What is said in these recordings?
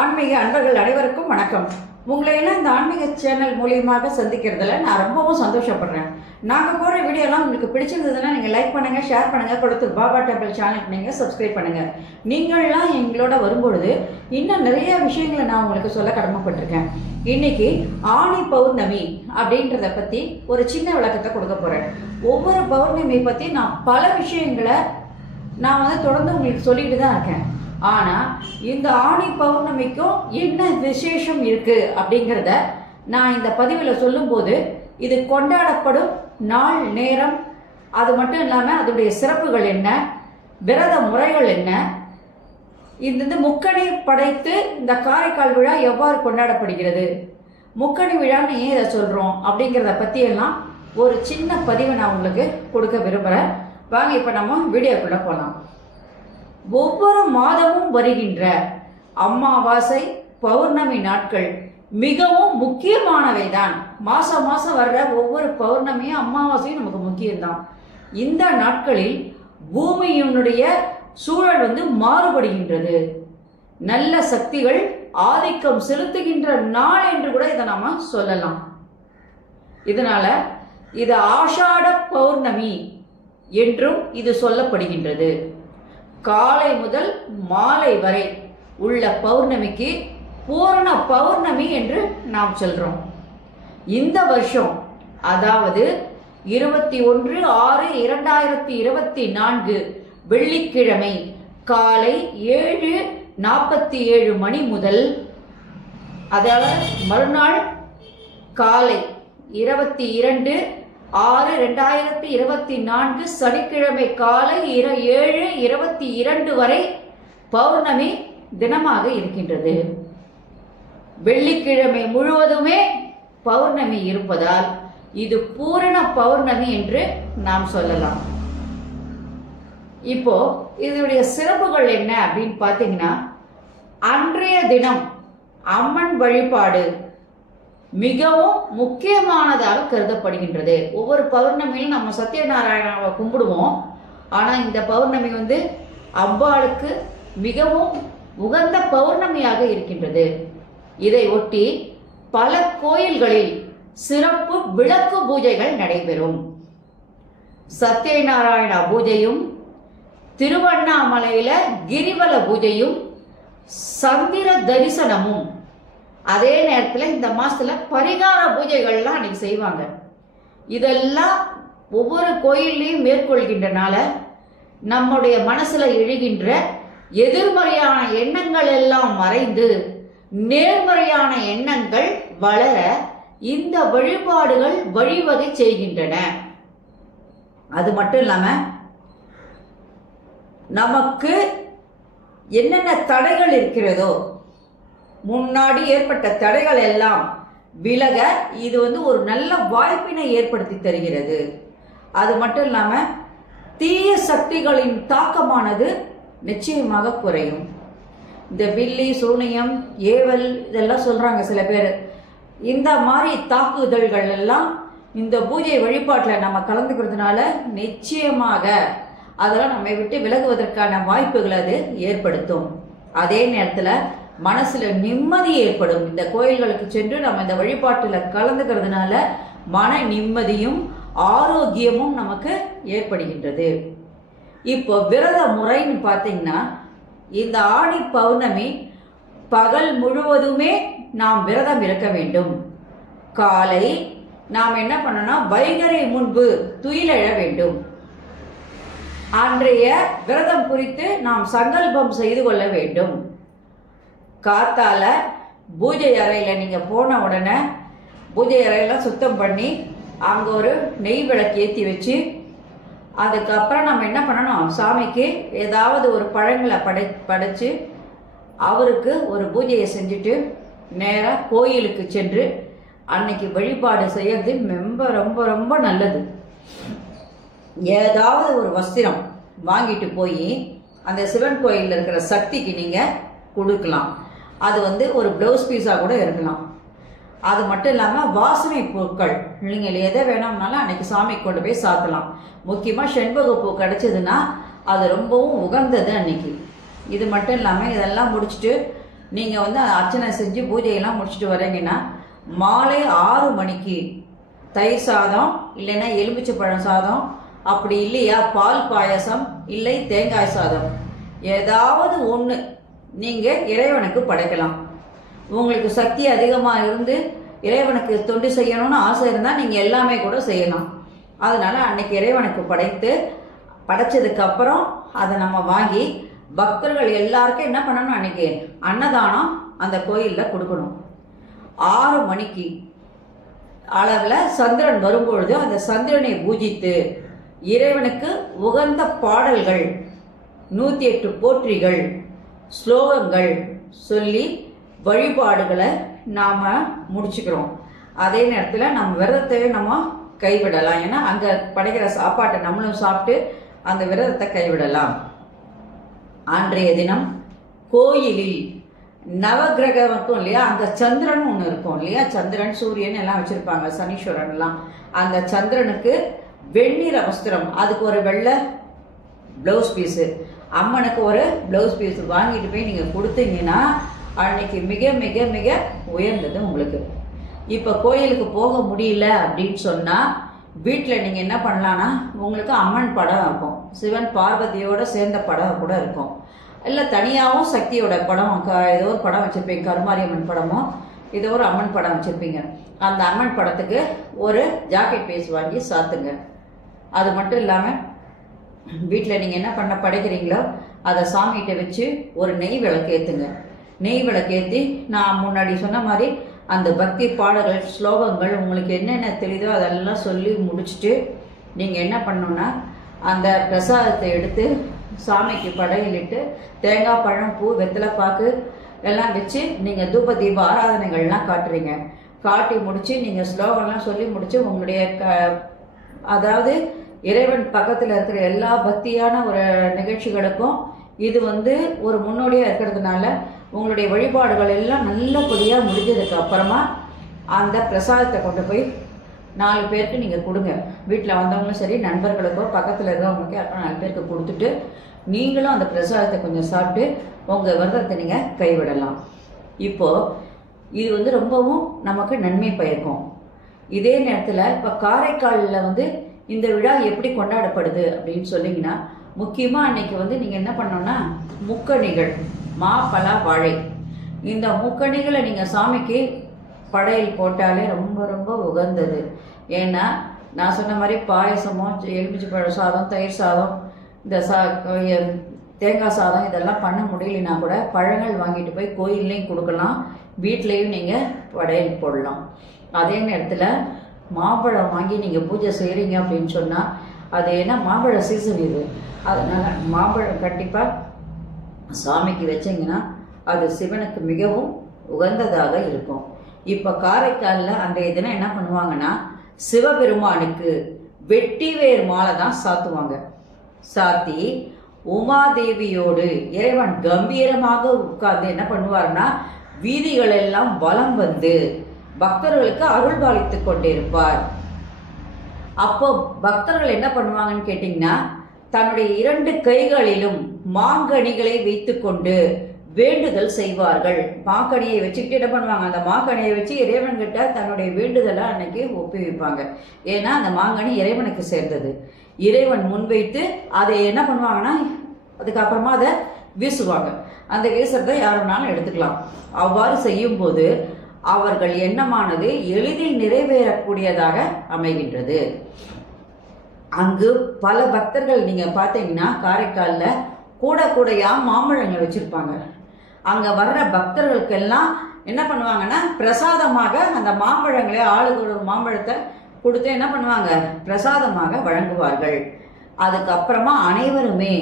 ஆன்மீக அன்பர்கள் அனைவருக்கும் வணக்கம். உங்களை எல்லாம் இந்த ஆன்மீக சேனல் மூலியமாக சந்திக்கிறதுல நான் ரொம்பவும் சந்தோஷப்படுறேன். நாங்கள் போகிற வீடியோலாம் உங்களுக்கு பிடிச்சிருந்ததுன்னா நீங்கள் லைக் பண்ணுங்கள், ஷேர் பண்ணுங்கள், கொடுத்து பாபா டெம்பிள் சேனலுக்கு நீங்கள் சப்ஸ்கிரைப் பண்ணுங்கள். நீங்கள்லாம் எங்களோட வரும்பொழுது இன்னும் நிறைய விஷயங்களை நான் உங்களுக்கு சொல்ல கடமைப்பட்டிருக்கேன். இன்னைக்கு ஆணி பௌர்ணமி அப்படின்றத பற்றி ஒரு சின்ன விளக்கத்தை கொடுக்க போகிறேன். ஒவ்வொரு பௌர்ணமியை பற்றி நான் பல விஷயங்களை நான் தொடர்ந்து உங்களுக்கு சொல்லிட்டு தான் இருக்கேன். ஆனால் இந்த ஆணி பௌர்ணமிக்கும் என்ன விசேஷம் இருக்குது அப்படிங்கிறத நான் இந்த பதிவில் சொல்லும்போது இது கொண்டாடப்படும் நாள், நேரம், அது மட்டும் இல்லாமல் அதனுடைய சிறப்புகள் என்ன, விரத முறைகள் என்ன, இந்த முக்கணி படைத்து இந்த காரைக்கால் விழா எவ்வாறு கொண்டாடப்படுகிறது, முக்கணி விழான்னு ஏன் இதை சொல்கிறோம் அப்படிங்கிறத பற்றியெல்லாம் ஒரு சின்ன பதிவை நான் உங்களுக்கு கொடுக்க விரும்புகிறேன். வாங்க இப்போ நம்ம வீடியோக்குள்ளே போகலாம். ஒவ்வொரு மாதமும் வருகின்ற அமாவாசை, பௌர்ணமி நாட்கள் மிகவும் முக்கியமானவை தான். மாசம் மாசம் வர்ற ஒவ்வொரு பௌர்ணமியும் அமாவாசையும் நமக்கு முக்கியம்தான். இந்த நாட்களில் பூமியினுடைய சூழல் மாறுபடுகின்றது. நல்ல சக்திகள் ஆதிக்கம் செலுத்துகின்ற நாள் என்று கூட இதை நாம சொல்லலாம். இதனால இது ஆஷாட பௌர்ணமி என்றும் இது சொல்லப்படுகின்றது. காலை முதல் மாலை வரை உள்ள பௌர்ணமிக்கு பூரண பௌர்ணமி என்று நாம் சொல்றோம். இந்த வருஷம், அதாவது 21/6/2024 வெள்ளிக்கிழமை காலை 7:47 மணி முதல், அதாவது மறுநாள் காலை 22/6/2024 சனிக்கிழமை காலை 7:22 வரை பௌர்ணமி தினமாக இருக்கின்றது. வெள்ளிக்கிழமை முழுவதுமே பௌர்ணமி இருப்பதால் இது பூரண பௌர்ணமி என்று நாம் சொல்லலாம். இப்போ இதனுடைய சிறப்புகள் என்ன அப்படின்னு பார்த்தீங்கன்னா, அன்றைய தினம் அம்மன் வழிபாடு மிகவும் முக்கியமானதாக கருதப்படுகின்றது. ஒவ்வொரு பௌர்ணமியிலும் நம்ம சத்யநாராயணாவை கும்பிடுவோம். ஆனால் இந்த பௌர்ணமி அம்பாளுக்கு மிகவும் உகந்த பௌர்ணமியாக இருக்கின்றது. இதை ஒட்டி பல கோயில்களில் சிறப்பு விளக்கு பூஜைகள் நடைபெறும். சத்யநாராயண பூஜையும், திருவண்ணாமலையில கிரிவல பூஜையும், சந்திர தரிசனமும், அதே நேரத்தில் இந்த மாசத்துல பரிகார பூஜைகள்லாம் அன்னைக்கு செய்வாங்க. இதெல்லாம் ஒவ்வொரு கோயில்லையும் மேற்கொள்கின்றனால நம்முடைய மனசுல எழுகின்ற எதிர்மறையான எண்ணங்கள் எல்லாம் மறைந்து நேர்மறையான எண்ணங்கள் வளர இந்த வழிபாடுகள் வழிவகை செய்கின்றன. அது மட்டும் இல்லாம நமக்கு என்னென்ன தடைகள் இருக்கிறதோ, முன்னாடி ஏற்பட்ட தடைகள் எல்லாம் விலக இது ஒரு நல்ல வாய்ப்பினை ஏற்படுத்தி தருகிறது. அது மட்டும் இல்லாம தீய சக்திகளின் தாக்கமானது நிச்சயமாக குறையும். இந்த பில்லி, சூனியம், ஏவல் இதெல்லாம் சொல்றாங்க சில பேர். இந்த மாதிரி தாக்குதல்கள் எல்லாம் இந்த பூஜை வழிபாட்டில் நம்ம கலந்துக்கிறதுனால நிச்சயமாக அதெல்லாம் நம்மை விட்டு விலகுவதற்கான வாய்ப்புகளை அது ஏற்படுத்தும். அதே நேரத்தில் மனசுல நிம்மதி ஏற்படும். இந்த கோயில்களுக்கு சென்று நம்ம இந்த வழிபாட்டில் கலந்துக்கிறதுனால மன நிம்மதியும் ஆரோக்கியமும் நமக்கு ஏற்படுகின்றது. இப்போ விரத முறைன்னு பார்த்தீங்கன்னா, இந்த ஆணி பௌர்ணமி பகல் முழுவதுமே நாம் விரதம் இருக்க வேண்டும். காலை நாம் என்ன பண்ணணும்னா, வைகறை முன்பு துயிலெழ வேண்டும். அன்றைய விரதம் குறித்து நாம் சங்கல்பம் செய்து கொள்ள வேண்டும். காத்தால பூஜை அறையில் நீங்கள் போன உடனே பூஜை அறையெல்லாம் சுத்தம் பண்ணி அங்கே ஒரு நெய் விளக்கு ஏற்றி வச்சு, அதுக்கப்புறம் நம்ம என்ன பண்ணணும், சாமிக்கு ஏதாவது ஒரு பழங்களை படைச்சு அவருக்கு ஒரு பூஜையை செஞ்சுட்டு நேராக கோயிலுக்கு சென்று அன்னைக்கு வழிபாடு செய்யறது ரொம்ப ரொம்ப ரொம்ப நல்லது. ஏதாவது ஒரு வஸ்திரம் வாங்கிட்டு போய் அந்த சிவன் கோயிலில் இருக்கிற சக்திக்கு நீங்கள் கொடுக்கலாம். அது ஒரு ப்ளவுஸ் பீஸாக கூட இருக்கலாம். அது மட்டும் இல்லாமல் வாசனை பொருட்கள் நீங்கள் எதை வேணும்னாலும் அன்னைக்கு சாமிக்கு கொண்டு போய் சாத்தலாம். முக்கியமாக செண்பக பூ கிடைச்சதுன்னா அது ரொம்பவும் உகந்தது அன்னைக்கு. இது மட்டும் இல்லாமல் இதெல்லாம் முடிச்சுட்டு நீங்கள் வந்து அர்ச்சனை செஞ்சு பூஜையெல்லாம் முடிச்சுட்டு வரீங்கன்னா மாலை 6 மணிக்கு தயிர் சாதம் இல்லைன்னா எலுமிச்சை பழம் சாதம், அப்படி இல்லையா பால் பாயசம் இல்லை தேங்காய் சாதம், ஏதாவது ஒன்று நீங்கள் இறைவனுக்கு படைக்கலாம். உங்களுக்கு சக்தி அதிகமாக இருந்து இறைவனுக்கு தொண்டு செய்யணும்னு ஆசை இருந்தால் நீங்கள் எல்லாமே கூட செய்யலாம். அதனால அன்னைக்கு இறைவனுக்கு படைச்சதுக்கப்புறம் அதை நம்ம வாங்கி பக்தர்கள் எல்லாருக்கும் என்ன பண்ணணும், அன்னைக்கு அன்னதானம் அந்த கோயிலில் கொடுக்கணும். 6 மணிக்கு அளவில் சந்திரன் வரும்பொழுது அந்த சந்திரனை பூஜித்து இறைவனுக்கு உகந்த பாடல்கள் 108 போற்றிகள் ஸ்லோகங்கள் சொல்லி வழிபாடுகளை நாம் முடிச்சுக்கிறோம். அதே நேரத்தில் நம்ம விரதத்தை நம்ம கைவிடலாம். ஏன்னா அங்கே படைக்கிற சாப்பாட்டை நம்மளும் சாப்பிட்டு அந்த விரதத்தை கைவிடலாம். அன்றைய தினம் கோயிலில் நவகிரகம் இருக்கும் இல்லையா, அந்த சந்திரன் ஒன்று இருக்கும் இல்லையா, சந்திரன் சூரியன் எல்லாம் வச்சிருப்பாங்க, சனீஸ்வரன் எல்லாம். அந்த சந்திரனுக்கு வெண்ணிற வஸ்திரம், அதுக்கு ஒரு வெள்ளை பிளவுஸ் பீஸு, அம்மனுக்கு ஒரு பிளவுஸ் பீஸ் வாங்கிட்டு போய் நீங்கள் கொடுத்தீங்கன்னா அன்னைக்கு மிக மிக மிக உயர்ந்தது உங்களுக்கு. இப்போ கோயிலுக்கு போக முடியல அப்படின்னு சொன்னால் வீட்டில் நீங்கள் என்ன பண்ணலான்னா, உங்களுக்கு அம்மன் படம் இருக்கும், சிவன் பார்வதியோட சேர்ந்த படம் கூட இருக்கும், இல்லை தனியாகவும் சக்தியோட படம் ஏதோ ஒரு படம் வச்சுருப்பீங்க, கருமாரியம்மன் படமோ ஏதோ ஒரு அம்மன் படம் வச்சுருப்பீங்க. அந்த அம்மன் படத்துக்கு ஒரு ஜாக்கெட் பீஸ் வாங்கி சாத்துங்க. அது மட்டும் இல்லாமல் வீட்டில் நீங்கள் என்ன படைக்கிறீங்களோ அதை சாமிகிட்ட வச்சு ஒரு நெய் விளக்கு ஏற்றுங்க. நெய் விளக்கு ஏற்றி நான் முன்னாடி சொன்ன மாதிரி அந்த பக்தி பாடல்கள் ஸ்லோகங்கள் உங்களுக்கு என்னென்ன தெரியுதோ அதெல்லாம் சொல்லி முடிச்சுட்டு நீங்கள் என்ன பண்ணணுன்னா அந்த பிரசாதத்தை எடுத்து சாமிக்கு படையிலிட்டு தேங்காய் பழம் பூ வெத்தலை பாக்கு எல்லாம் வச்சு நீங்கள் தூப தீப ஆராதனைகள்லாம் காட்டுறீங்க. காட்டி முடித்து நீங்கள் ஸ்லோகம்லாம் சொல்லி முடித்து உங்களுடைய அதாவது இறைவன் பக்கத்தில் இருக்கிற எல்லா பக்தியான ஒரு நிகழ்ச்சிகளுக்கும் இது வந்து ஒரு முன்னோடியாக இருக்கிறதுனால உங்களுடைய வழிபாடுகள் எல்லாம் நல்லபடியாக முடிஞ்சதுக்கு அப்புறமா அந்த பிரசாதத்தை கொண்டு போய் 4 பேருக்கு நீங்கள் கொடுங்க. வீட்டில் வந்தவங்களும் சரி, நண்பர்களுக்கோ பக்கத்தில் இருக்கிறவங்களுக்கே அப்புறம் 4 பேருக்கு கொடுத்துட்டு நீங்களும் அந்த பிரசாதத்தை கொஞ்சம் சாப்பிட்டு உங்கள் விரதத்தை நீங்கள் கைவிடலாம். இப்போது இது வந்து ரொம்பவும் நமக்கு நன்மை பயக்கும். இதே நேரத்தில் இப்போ காரைக்காலில் வந்து இந்த விழா எப்படி கொண்டாடப்படுது அப்படின்னு சொன்னீங்கன்னா, முக்கியமாக அன்னைக்கு வந்து நீங்கள் என்ன பண்ணோன்னா முக்கணிகள், மா பலா வாழை, இந்த முக்கணிகளை நீங்கள் சாமிக்கு படையல் போட்டாலே ரொம்ப ரொம்ப உகந்தது. ஏன்னா நான் சொன்ன மாதிரி பாயசமோ எலுமிச்சை பழ சாதம், தயிர் சாதம், இந்த தேங்காய் சாதம் இதெல்லாம் பண்ண முடியலனா கூட பழங்கள் வாங்கிட்டு போய் கோயில்லையும் கொடுக்கலாம், வீட்லேயும் நீங்கள் படையல் போடலாம். அதே நேரத்தில் மாம்பழம் வாங்கி நீங்கள் பூஜை செய்கிறீங்க அப்படின்னு சொன்னால் அது ஏன்னா மாம்பழ சீசன் இது, அதனால் மாம்பழம் கண்டிப்பாக சாமிக்கு வச்சிங்கன்னா அது சிவனுக்கு மிகவும் உகந்ததாக இருக்கும். இப்போ காரைக்காலில் அன்றைய தினம் என்ன பண்ணுவாங்கன்னா சிவபெருமானுக்கு வெட்டிவேர் மாலை தான் சாத்துவாங்க. சாத்தி உமாதேவியோடு இறைவன் கம்பீரமாக உட்கார்ந்து என்ன பண்ணுவார்னா வீதிகள் எல்லாம் வலம் வந்து பக்தர்களுக்கு அருள் பாலித்து கொண்டிருப்பார். அப்போ பக்தர்கள் என்ன பண்ணுவாங்கன்னு கேட்டீங்கன்னா தன்னுடைய 2 கைகளிலும் மாங்கனிகளை வைத்து கொண்டு வேண்டுதல் செய்வார்கள். மாங்கனியை வச்சுக்கிட்டு என்ன பண்ணுவாங்க, அந்த மாங்கனியை வச்சு இறைவன் கிட்ட தன்னுடைய வேண்டுதலை அன்னைக்கு ஒப்புவிப்பாங்க. ஏன்னா அந்த மாங்கனி இறைவனுக்கு சேர்ந்தது. இறைவன் முன்வைத்து அதை என்ன பண்ணுவாங்கன்னா அதுக்கப்புறமா அதை வீசுவாங்க. அந்த வீசுறதை யாருனாலும் எடுத்துக்கலாம். அவ்வாறு செய்யும் போது அவர்கள் எண்ணமானது எளிதில் நிறைவேறக்கூடியதாக அமைகின்றது. அங்கு பல பக்தர்கள் நீங்க பார்த்தீங்கன்னா காரைக்காலில் கூடையா மாம்பழங்கள் வச்சிருப்பாங்க. அங்க வர்ற பக்தர்களுக்கெல்லாம் என்ன பண்ணுவாங்கன்னா பிரசாதமாக அந்த மாம்பழங்களை ஆளுக்கு ஒரு மாம்பழத்தை கொடுத்து என்ன பண்ணுவாங்க பிரசாதமாக வழங்குவார்கள். அதுக்கப்புறமா அனைவருமே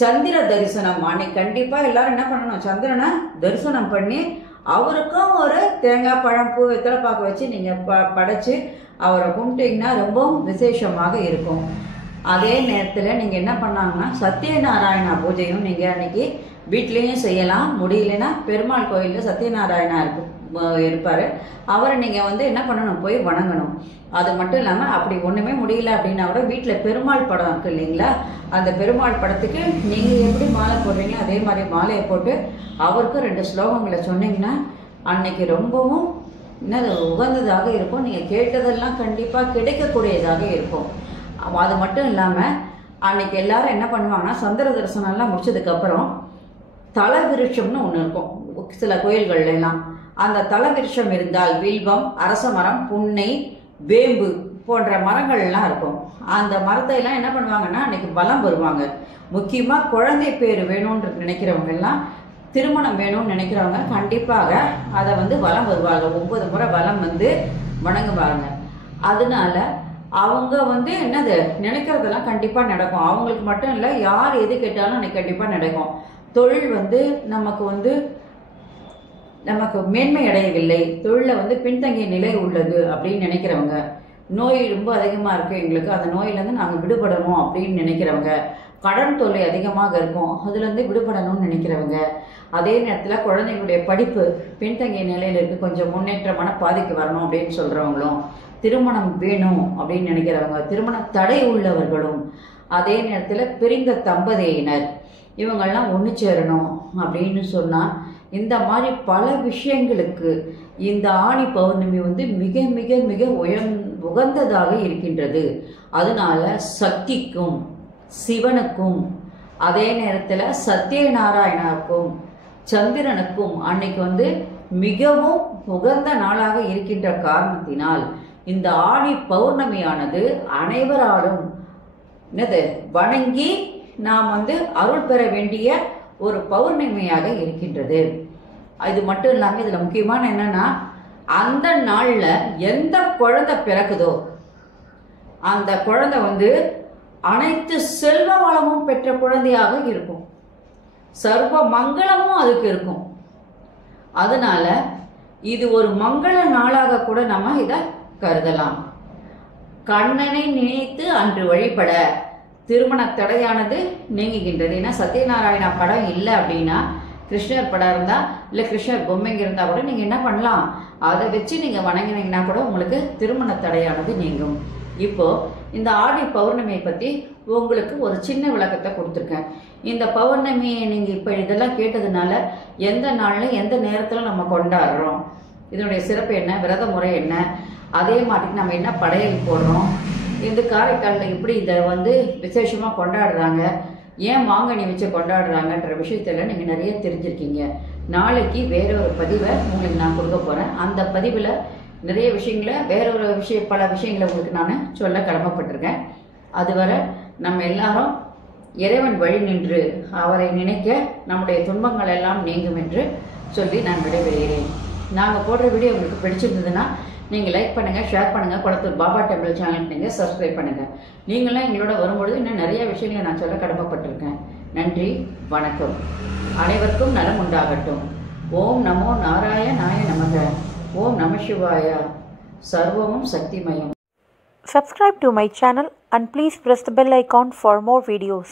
சந்திர தரிசனம் அன்னைக்கு கண்டிப்பா எல்லாரும் என்ன பண்ணணும், சந்திரனை தரிசனம் பண்ணி அவருக்கும் ஒரு தேங்காய் பழம் பூ வெத்தலை பாக்கு வச்சு நீங்க படைச்சு அவரை கும்பிட்டீங்கன்னா ரொம்ப விசேஷமாக இருக்கும். அதே நேரத்தில் நீங்கள் என்ன பண்ணாங்கன்னா சத்யநாராயணா பூஜையும் நீங்கள் அன்னைக்கு வீட்லேயும் செய்யலாம். முடியலன்னா பெருமாள் கோயிலில் சத்யநாராயணா இருப்பார், அவரை நீங்கள் வந்து என்ன பண்ணணும் போய் வணங்கணும். அது மட்டும் இல்லாமல் அப்படி ஒன்றுமே முடியல அப்படின்னா கூட வீட்டில் பெருமாள் படம் இருக்கு இல்லைங்களா, அந்த பெருமாள் படத்துக்கு நீங்கள் எப்படி மாலை போடுறீங்களோ அதே மாதிரி மாலையை போட்டு அவருக்கும் 2 ஸ்லோகங்களை சொன்னீங்கன்னா அன்னைக்கு ரொம்பவும் என்னது உகந்ததாக இருக்கும். நீங்கள் கேட்டதெல்லாம் கண்டிப்பாக கிடைக்கக்கூடியதாக இருக்கும். அது மட்டும் இல்லாமல் அன்னைக்கு எல்லாரும் என்ன பண்ணுவாங்கன்னா சந்திர தரிசனம்லாம் முடிச்சதுக்கப்புறம் தல விருட்சம்னு ஒன்று இருக்கும் சில கோயில்கள்லாம். அந்த தல விருட்சம் இருந்தால் வில்வம், அரச மரம், புன்னை, வேம்பு போன்ற மரங்கள்லாம் இருக்கும். அந்த மரத்தை எல்லாம் என்ன பண்ணுவாங்கன்னா அன்னைக்கு வலம் வருவாங்க. முக்கியமாக குழந்தை பேர் வேணும்னு நினைக்கிறவங்கெல்லாம், திருமணம் வேணும்னு நினைக்கிறவங்க கண்டிப்பாக அதை வலம் வருவாங்க. 9 முறை வலம் வணங்குவாங்க. அதனால அவங்க என்னது நினைக்கிறதெல்லாம் கண்டிப்பாக நடக்கும். அவங்களுக்கு மட்டும் இல்லை, யார் எது கேட்டாலும் அன்னைக்கு கண்டிப்பாக நடக்கும். தொழில் நமக்கு மேன்மை அடையவில்லை, தொழிலில் பின்தங்கிய நிலை உள்ளது அப்படின்னு நினைக்கிறவங்க, நோய் ரொம்ப அதிகமாக இருக்குது எங்களுக்கு, அந்த நோயிலேருந்து நாங்கள் விடுபடணும் அப்படின்னு நினைக்கிறவங்க, கடன் தொல்லை அதிகமாக இருக்கும் அதுலேருந்து விடுபடணும்னு நினைக்கிறவங்க, அதே நேரத்தில் குழந்தைங்களுடைய படிப்பு பின்தங்கிய நிலையில் இருக்குது, கொஞ்சம் முன்னேற்றமான பாதைக்கு வரணும் அப்படின்னு சொல்கிறவங்களும், திருமணம் வேணும் அப்படின்னு நினைக்கிறவங்க, திருமண தடை உள்ளவர்களும், அதே நேரத்தில் பிரிந்த தம்பதியினர் இவங்கெல்லாம் ஒன்று சேரணும் அப்படின்னு சொன்னால் இந்த மாதிரி பல விஷயங்களுக்கு இந்த ஆடி பௌர்ணமி மிக மிக மிக உகந்ததாக இருக்கின்றது. அதனால சக்திக்கும் சிவனுக்கும் அதே நேரத்தில் சத்யநாராயணருக்கும் சந்திரனுக்கும் அன்னைக்கு மிகவும் உகந்த நாளாக இருக்கின்ற காரணத்தினால் இந்த ஆடி பௌர்ணமியானது அனைவராலும் வணங்கி நாம் அருள் பெற வேண்டிய ஒரு பௌர்ணமியாக இருக்கின்றது. இது மட்டும் இல்லாமல் இதில் முக்கியமான என்னன்னா, அந்த நாளில் எந்த குழந்தை பிறக்குதோ அந்த குழந்தை அனைத்து செல்வ வளமும் பெற்ற குழந்தையாக இருக்கும், சர்வ மங்களமும் அதுக்கு இருக்கும். அதனால இது ஒரு மங்கள நாளாக கூட நம்ம இதை கருதலாம். கண்ணனை நினைத்து அன்று வழிபட திருமண தடையானது நீங்குகின்றது. ஏன்னா சத்யநாராயணா படம் இல்லை அப்படின்னா, கிருஷ்ணர் படம் இருந்தால் இல்லை கிருஷ்ணர் பொம்மைங்க இருந்தால் கூட நீங்கள் என்ன பண்ணலாம், அதை வச்சு நீங்கள் வணங்கினீங்கன்னா கூட உங்களுக்கு திருமண தடையானது நீங்கும். இப்போது இந்த ஆடி பௌர்ணமியை பற்றி உங்களுக்கு ஒரு சின்ன விளக்கத்தை கொடுத்துருக்கேன். இந்த பௌர்ணமியை நீங்கள் இப்போ இதெல்லாம் கேட்டதுனால எந்த நாளில் எந்த நேரத்தில் நம்ம கொண்டாடுறோம், இதனுடைய சிறப்பு என்ன, விரத முறை என்ன, அதே மாதிரி நம்ம என்ன படையல் போடுறோம், இந்த காரைக்காலில் இப்படி இதை விசேஷமாக கொண்டாடுறாங்க, ஏன் மாங்கனி வச்சு கொண்டாடுறாங்கன்ற விஷயத்தில் நீங்கள் நிறைய தெரிஞ்சிருக்கீங்க. நாளைக்கு வேற ஒரு பதிவை உங்களுக்கு நான் கொடுக்க போகிறேன். அந்த பதிவில் நிறைய விஷயங்களை பல விஷயங்களை உங்களுக்கு நான் சொல்ல கடமைப்பட்டிருக்கேன். அதுவரை நம்ம எல்லாரும் இறைவன் வழி நின்று அவரை நினைக்க நம்முடைய துன்பங்கள் எல்லாம் நீங்கும் என்று சொல்லி நான் விடைபெறுகிறேன். நாங்கள் போடுற வீடியோ உங்களுக்கு பிடிச்சிருந்ததுன்னா நீங்கள் லைக் பண்ணுங்கள், ஷேர் பண்ணுங்கள், குளத்தூர் பாபா டெம்பிள் சேனலுக்கு நீங்கள் சப்ஸ்கிரைப் பண்ணுங்கள். நீங்களாம் எங்களோட வரும்பொழுது இன்னும் நிறைய விஷயங்களை நான் சொல்ல கடமைப்பட்டிருக்கேன். நன்றி, வணக்கம். அனைவருக்கும் நலம் உண்டாகட்டும். ஓம் நமோ நாராயணாய நமக. ஓம் நம சிவாய. சர்வமும் சக்திமயம். Subscribe to my channel and please press the bell icon for more videos.